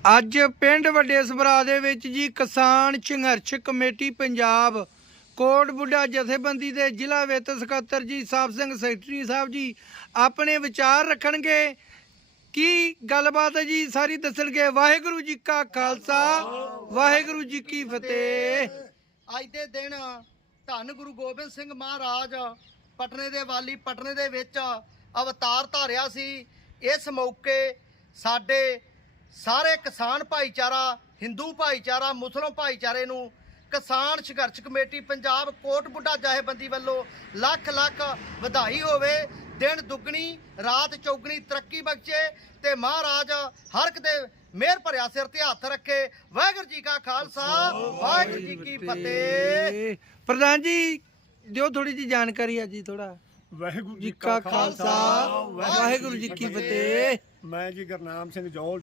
ਅੱਜ ਪਿੰਡ ਵੱਡੇ ਸਭਰਾ ਦੇ ਵਿੱਚ ਜੀ ਕਿਸਾਨ ਸੰਘਰਸ਼ ਕਮੇਟੀ ਪੰਜਾਬ, ਕੋਟ ਬੁੱਢਾ ਜਥੇਬੰਦੀ ਦੇ ਜ਼ਿਲ੍ਹਾ ਵਿੱਤ ਸਕੱਤਰ ਜੀ ਸਾਹਿਬ ਸਿੰਘ ਸੈਕਟਰੀ ਸਾਹਿਬ ਜੀ ਆਪਣੇ ਵਿਚਾਰ ਰੱਖਣਗੇ। ਕੀ ਗੱਲਬਾਤ ਹੈ ਜੀ? ਸਾਰੀ ਦੱਸਣਗੇ। ਵਾਹਿਗੁਰੂ ਜੀ ਕਾ ਖਾਲਸਾ, ਵਾਹਿਗੁਰੂ ਜੀ ਕੀ ਫਤਿਹ। ਅੱਜ ਦੇ ਦਿਨ ਧੰਨ ਗੁਰੂ ਗੋਬਿੰਦ ਸਿੰਘ ਮਹਾਰਾਜ ਪਟਨੇ ਦੇ ਵਾਲੀ ਪਟਨੇ ਦੇ ਵਿੱਚ ਅਵਤਾਰ ਧਾਰਿਆ ਸੀ। ਇਸ ਮੌਕੇ ਸਾਡੇ ਸਾਰੇ ਕਿਸਾਨ ਭਾਈਚਾਰਾ ਹਿੰਦੂ ਭਾਈਚਾਰਾ ਮੁਸਲਮਾਨ ਭਾਈਚਾਰੇ ਨੂੰ ਕਿਸਾਨ ਸੰਘਰਸ਼ ਕਮੇਟੀ ਪੰਜਾਬ ਕੋਟ ਬੁੱਢਾ ਜਥੇਬੰਦੀ ਵੱਲੋਂ ਲੱਖ ਲੱਖ ਵਧਾਈ ਹੋਵੇ ਦਿਨ ਦੁੱਗਣੀ ਰਾਤ ਚੌਗਣੀ ਤਰੱਕੀ ਬਖਸ਼ੇ ਤੇ ਮਹਾਰਾਜ ਹਰ ਇੱਕ ਦੇ ਮਿਹਰ ਭਰਿਆ ਸਿਰ ਤੇ ਹੱਥ ਰੱਖੇ। ਵਾਹਿਗੁਰੂ ਜੀ ਕਾ ਖਾਲਸਾ ਵਾਹਿਗੁਰੂ ਜੀ ਕੀ ਫਤਿਹ। ਪ੍ਰਧਾਨ ਜੀ ਦਿਓ ਥੋੜੀ ਜੀ ਜਾਣਕਾਰੀ ਆ ਜੀ ਥੋੜਾ ਵਾਹਿਗੁਰੂ ਜੀ ਕਾ ਖਾਲਸਾ ਵਾਹਿਗੁਰੂ ਜੀ ਕੀ ਫਤਿਹ। ਮੈਂ ਜੀ ਗੁਰਨਾਮ ਸਿੰਘ ਜੌਲ